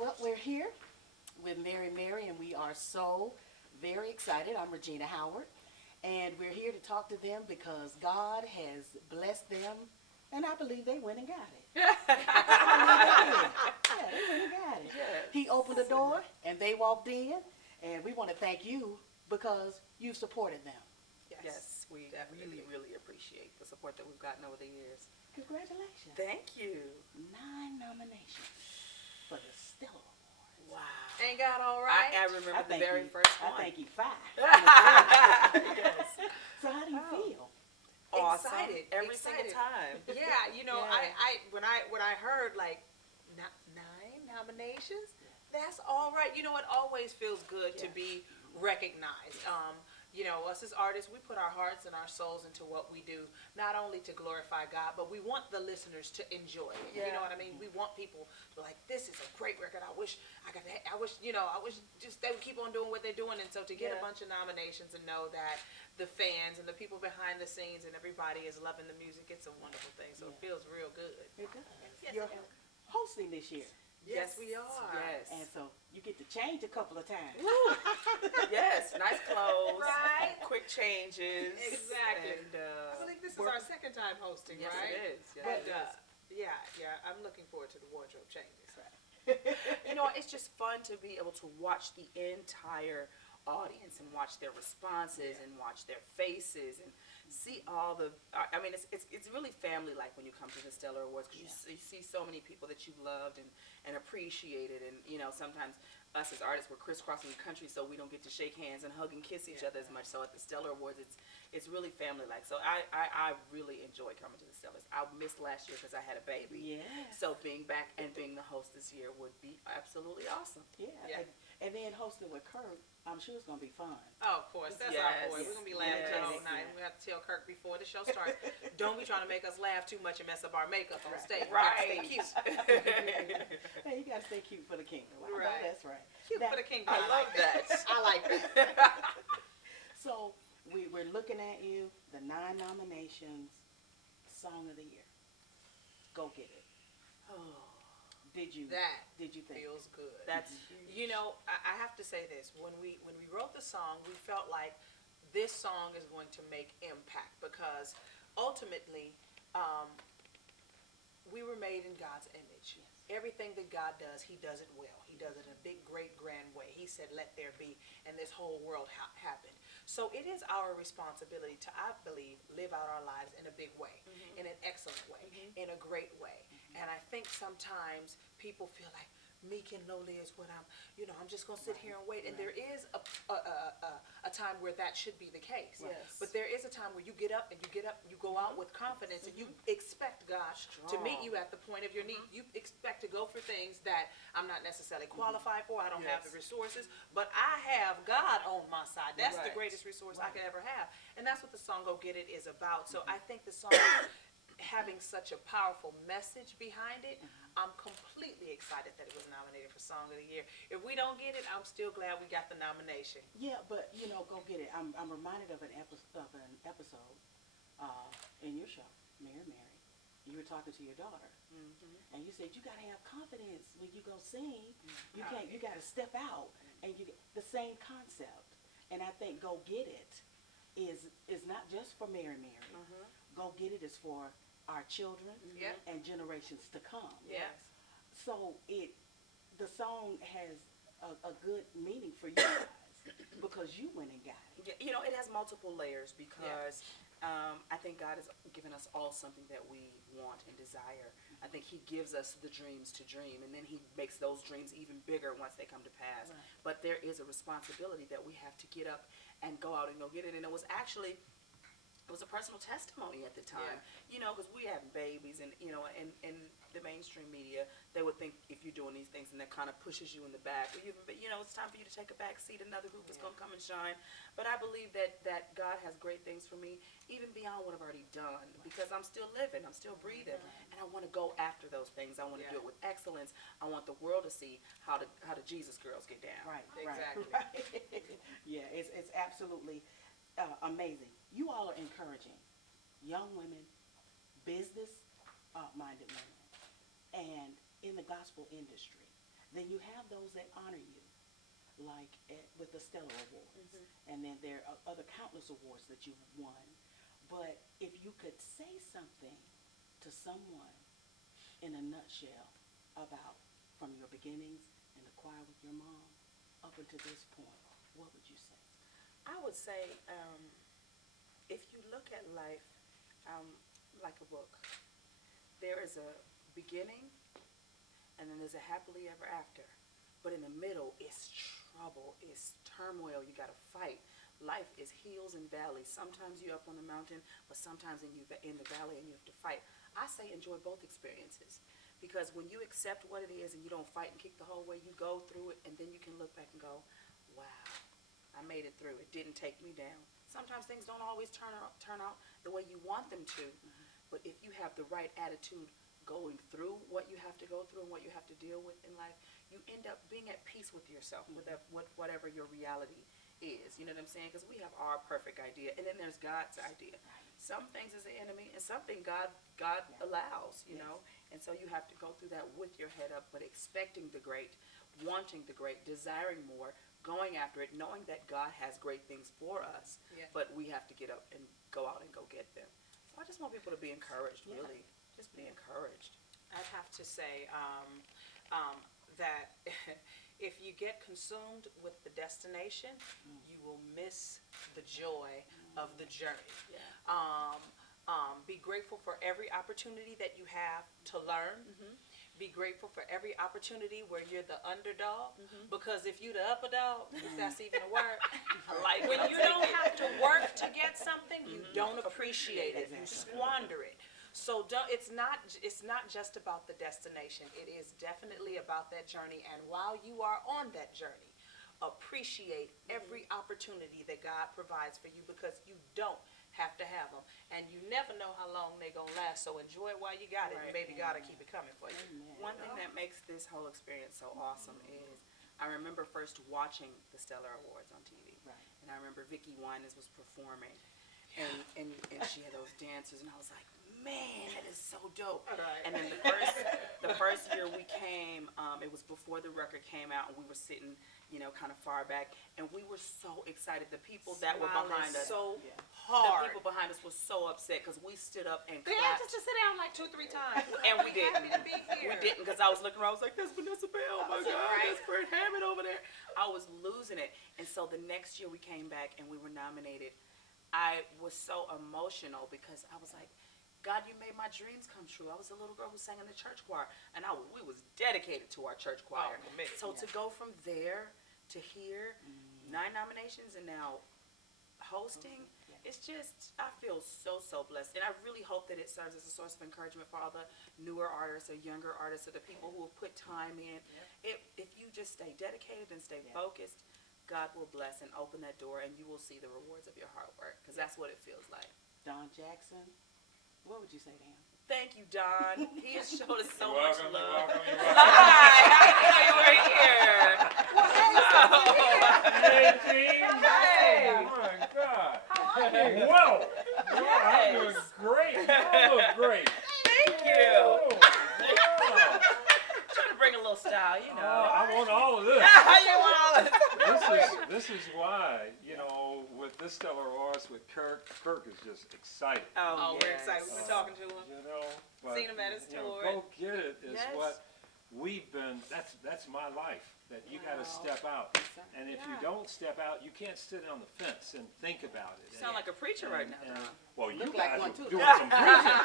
Well, we're here with Mary, and we are so very excited. I'm Regina Howard, and we're here to talk to them because God has blessed them, and I believe they went and got it. I believe they did. Yeah, they went and got it. Yes. He opened the door, and they walked in, and we want to thank you because you supported them. Yes, we definitely. really appreciate the support that we've gotten over the years. Congratulations. Thank you. 9 nominations for the Stellar Awards. Wow. Ain't got all right. I remember the very first one. I thank you 5. Yes. So how do you feel? Awesome. Excited. Every single time. Yeah, you know, Yeah. when I heard like 9 nominations, that's all right. You know, it always feels good to Yeah. be recognized. You know, us as artists, we put our hearts and our souls into what we do, not only to glorify God, but we want the listeners to enjoy it. You know what I mean? We want people to be like, this is a great record. I wish just they would keep on doing what they're doing. And so to get a bunch of nominations and know that the fans and the people behind the scenes and everybody is loving the music, it's a wonderful thing. So it feels real good. It does. Yes, You're it does. hosting this year, Yes, we are. Yes. and so you get to change a couple of times. Yes. Nice clothes. Right. Quick changes. Exactly. And, I believe this is our second time hosting, yes, right? it is. Yes, And, it is. yeah, I'm looking forward to the wardrobe changes. You know, it's just fun to be able to watch the entire audience and watch their responses and watch their faces and see all the. I mean, it's really family like when you come to the Stellar Awards because you see so many people that you've loved and appreciated, and you know sometimes us as artists we're crisscrossing the country so we don't get to shake hands and hug and kiss each other as much. So at the Stellar Awards it's really family like. So I really enjoy coming to the Stellars. I missed last year because I had a baby. Yeah. So being back and being the host this year would be absolutely awesome. Yeah. Yeah. And then hosting with Kirk, I'm sure it's going to be fun. Oh, of course, that's Yes. our boy. We're gonna be laughing Yes. all night. We have to tell Kirk before the show starts, don't be trying to make us laugh too much and mess up our makeup on stage. We have to stay Right. cute. Hey, you got to stay cute for the kingdom. I know Right. that's right. Cute Now, for the kingdom. I love that. I like that. So we're looking at you, the 9 nominations, Song of the Year. Go get it. Oh, Did you think? Feels good. that's You know, I have to say this. When we wrote the song, we felt like this song is going to make impact because ultimately, we were made in God's image. Yes. Everything that God does, He does it well. He does it in a big, great, grand way. He said, let there be, and this whole world happened. So it is our responsibility to, I believe, live out our lives in a big way, in an excellent way, in a great way. And I think sometimes people feel like, meek and lowly is what I'm just going to sit here and wait. And there is a time where that should be the case. Yes. But there is a time where you get up and you go out with confidence and you expect God to meet you at the point of your need. You expect to go for things that I'm not necessarily qualified for. I don't have the resources, but I have God on my side. That's the Right. greatest resource I could ever have. And that's what the song Go Get It is about. So I think the song is having such a powerful message behind it. I'm completely excited that it was nominated for Song of the Year. If we don't get it, I'm still glad we got the nomination. Yeah, but go get it. I'm reminded of an episode in your show, Mary. You were talking to your daughter, and you said you gotta have confidence when you go sing. You can't. You gotta step out, and the same concept. And I think Go Get It is not just for Mary. Go Get It is for our children and generations to come. Yes. So the song has a good meaning for you guys because you went and got it. Yeah, you know, it has multiple layers because I think God has given us all something that we want and desire. I think He gives us the dreams to dream, and then He makes those dreams even bigger once they come to pass. Right. But there is a responsibility that we have to get up and go out and go get it. And it was a personal testimony at the time, because we have babies, and and the mainstream media, they would think if you're doing these things, and that kind of pushes you in the back. But it's time for you to take a back seat. Another group is going to come and shine. But I believe that God has great things for me, even beyond what I've already done, because I'm still living, I'm still breathing, and I want to go after those things. I want to do it with excellence. I want the world to see how the Jesus girls get down. Right. Exactly. Right. Yeah, it's absolutely amazing. You all are encouraging young women, business-minded women, and in the gospel industry. Then you have those that honor you, like with the Stellar Awards. And then there are other countless awards that you've won. But if you could say something to someone in a nutshell about from your beginnings in the choir with your mom up until this point, what would you say? I would say, if you look at life like a book, there is a beginning and then there's a happily ever after. But in the middle is trouble, is turmoil, you gotta fight. Life is hills and valleys. Sometimes you're up on the mountain, but sometimes in the valley and you have to fight. I say enjoy both experiences. Because when you accept what it is and you don't fight and kick the whole way, you go through it and then you can look back and go, wow, I made it through. It didn't take me down. Sometimes things don't always turn out the way you want them to. But if you have the right attitude going through what you have to go through and what you have to deal with in life, you end up being at peace with yourself, with whatever your reality is. You know what I'm saying? Because we have our perfect idea, and then there's God's idea. Some things is the enemy, and something God allows, you know. And so you have to go through that with your head up, but expecting the great, wanting the great, desiring more, going after it, knowing that God has great things for us, but we have to get up and go out and go get them. So I just want people to be encouraged, really. Just be encouraged. I'd have to say that if you get consumed with the destination, you will miss the joy of the journey. Be grateful for every opportunity that you have to learn. Be grateful for every opportunity where you're the underdog, because if you're the upper dog, if that's even a word, like when you don't have to work to get something, you don't appreciate it, you squander it. So it's not just about the destination. It is definitely about that journey, and while you are on that journey, appreciate every opportunity that God provides for you, because you don't have to have them, and you never know how long they're gonna last. So enjoy it while you got it, and maybe God will keep it coming for you. One thing that makes this whole experience so awesome is I remember first watching the Stellar Awards on TV, and I remember Vicki Winans was performing, and she had those dancers, and I was like, man, that is so dope. And then the first year we came, it was before the record came out, and we were sitting, you know, kind of far back, and we were so excited. The people that were behind us, so the hard. people behind us were so upset because we stood up and They asked clapped. us to sit down like 2-3 times, And we didn't. Happy to be here. We didn't, because I was looking around. I was like, "That's Vanessa Bell. Oh my God, right. that's Fred Hammond over there." I was losing it. And so the next year we came back and we were nominated. I was so emotional because I was like, God, you made my dreams come true. I was a little girl who sang in the church choir, and we was dedicated to our church choir. So to go from there to here, 9 nominations, and now hosting, it's just, I feel so blessed. And I really hope that it serves as a source of encouragement for all the newer artists or younger artists or the people who have put time in. If you just stay dedicated and stay focused, God will bless and open that door, and you will see the rewards of your hard work, because that's what it feels like. Don Jackson, what would you say to him? Thank you, Don. He has showed us so You're much welcome, love. you're welcome, you're welcome. Hi, I didn't know you were here. Hey, team. Hey. Oh, my God. How are you? Whoa. I'm doing great. You look great. Thank you. Oh, wow. Trying to bring a little style, you know. I want all of this. You want all of it. This is why, you know, with this Stellar Awards with Kirk is just excited. Oh, we're yes. excited. We've been talking to him. You know, but, Seen him at his you know, tour. Go Get It is Yes. what we've been, that's my life, that you gotta step out. And if you don't step out, you can't sit on the fence and think about it. You sound like a preacher right now, Don. Well, you Look like guys one, are too. doing some preaching.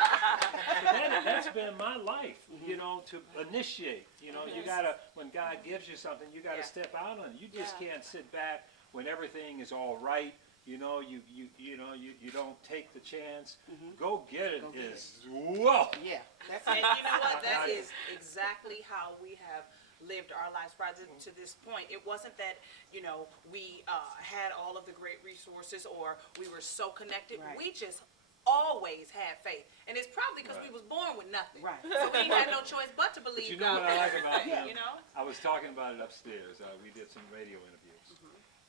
But that's been my life, you know, to initiate. You know, you gotta, when God gives you something, you gotta step out on it. You just can't sit back when everything is all right. You know, you don't take the chance. Go Get It is, whoa. Yeah, that's And it. you know what? That is exactly how we have lived our lives prior to this point. It wasn't that, you know, we had all of the great resources or we were so connected. Right. We just always had faith. And it's probably because we was born with nothing. Right. So we had no choice but to believe you know God what I for like about everything, him? you know? I was talking about it upstairs. We did some radio interviews.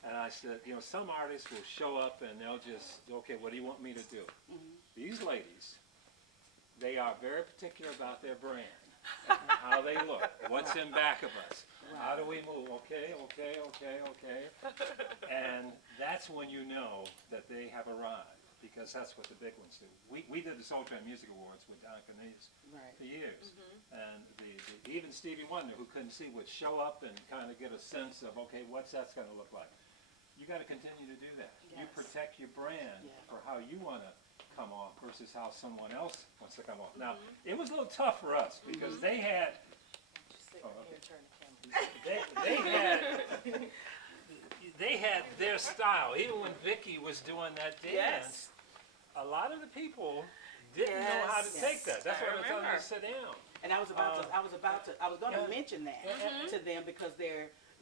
And I said, you know, some artists will show up and they'll just, okay, what do you want me to do? These ladies, they are very particular about their brand. how they look, what's in back of us, how do we move, okay, and that's when you know that they have arrived, because that's what the big ones do. We did the Soul Train Music Awards with Don Cornelius for years, and even Stevie Wonder, who couldn't see, would show up and kind of get a sense of, okay, what's that's going to look like. You got to continue to do that. You protect your brand for how you want to come off versus how someone else wants to come off. Now, it was a little tough for us because they had, they had their style. Even when Vicky was doing that dance, a lot of the people didn't know how to take that. That's why they're telling you to sit down. And I was going to mention that to them because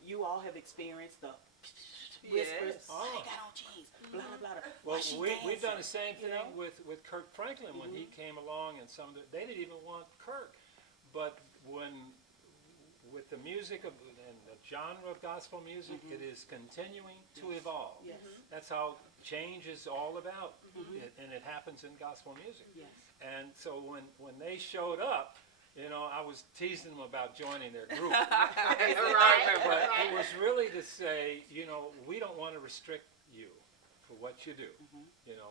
you all have experienced the whispers. I ain't got on jeans. Blah blah blah. Well, we've done the same thing with Kirk Franklin when he came along, and they didn't even want Kirk, but with the music and the genre of gospel music, it is continuing to evolve. Yes. That's how change is all about, and it happens in gospel music. Yes. And so when they showed up, I was teasing them about joining their group. But it was really to say, we don't want to restrict you for what you do.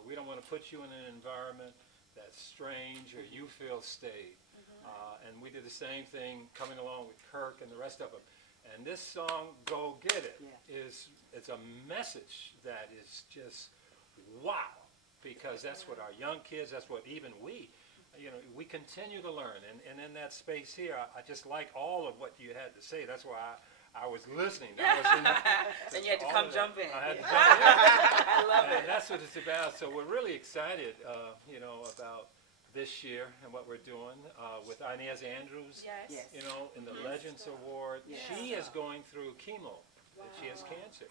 We don't want to put you in an environment that's strange or you feel stayed. And we did the same thing coming along with Kirk and the rest of them. And this song, Go Get It, it's a message that is just wow, because that's what our young kids, that's what even we continue to learn. And in that space here, I just like all of what you had to say. That's why I was listening. And you had to come jump in. I had to jump in. I love it. And that's what it's about. So we're really excited, about this year and what we're doing with Inez Andrews, in the Legends Award. She is going through chemo. She has cancer.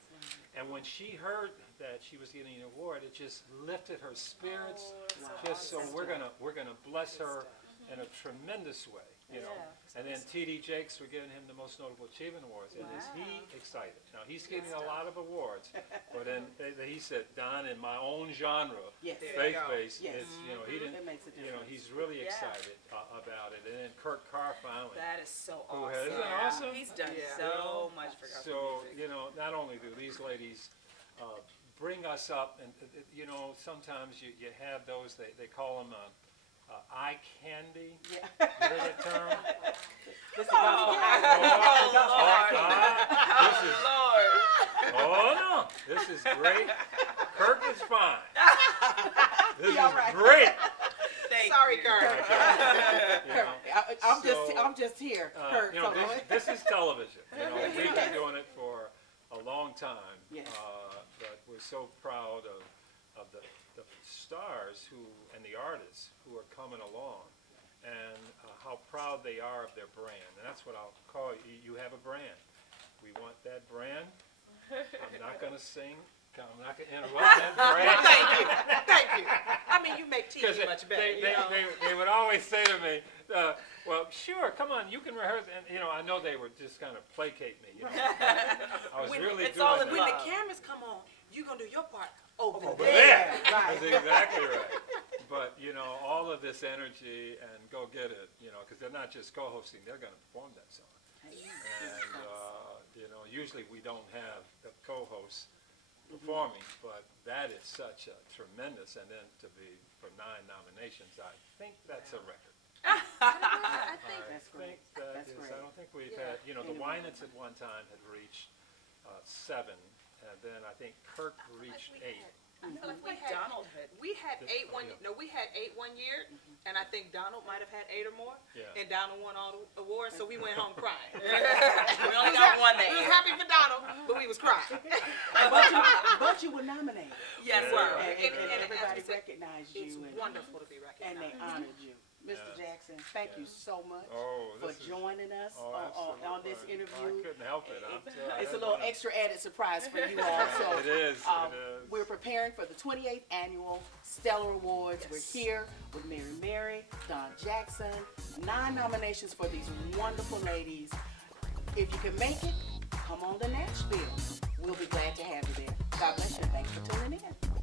And when she heard that she was getting an award, it just lifted her spirits. So we're gonna bless her in a tremendous way, And then T.D. Jakes, we're giving him the Most Notable Achievement Awards. And is he excited? Now, he's getting a lot of awards, but then he said, Don, in my own genre, faith-based, it's, he didn't, he's really excited about it. And then Kirk Carr finally. That is so Isn't awesome. that awesome? He's done so much for gospel music. So, not only do these ladies bring us up, and, sometimes you have those, they call them eye candy. You hear that term? This is gospel. No, this is great. Kirk is fine. This is great. Sorry, Kirk. I'm just here. Kirk, this is television. We've been doing it for a long time. But we're so proud of the stars and the artists who are coming along, and how proud they are of their brand. And that's what I'll call it. You have a brand. We want that brand. I'm not going to sing. I'm not going to interrupt that brand. Thank you. I mean, you make TV much better. They would always say to me, well, sure, come on, you can rehearse. And, I know they would just kind of placate me. I was really doing that. When the cameras come on, you're going to do your part over there. That's exactly right. But, all of this energy and Go Get It, because they're not just co-hosting, they're going to perform that song. And, usually we don't have the co-hosts performing, but that is such a tremendous, and then to be for 9 nominations, I think that's a record. I think that's great. I don't think we've had, the Winans at one time had reached 7, and then I think Kirk reached 8. I feel like we had 8 one year. No, we had 8 1 year, and I think Donald might have had 8 or more. And Donald won all the awards, so we went home crying. We only got one that We year. was happy for Donald, but we was crying. But you were nominated. Yes, Yeah. were. And everybody recognized you. It's wonderful to be And they recognized. honored you. Mr. Jackson, thank you so much for This is- joining us absolutely. on this interview. I couldn't help it. It's a little extra added surprise for you all. So It is. we're preparing for the 28th Annual Stellar Awards. We're here with Mary, Don Jackson. 9 nominations for these wonderful ladies. If you can make it, come on to Nashville. We'll be glad to have you there. God bless you. Thanks for tuning in.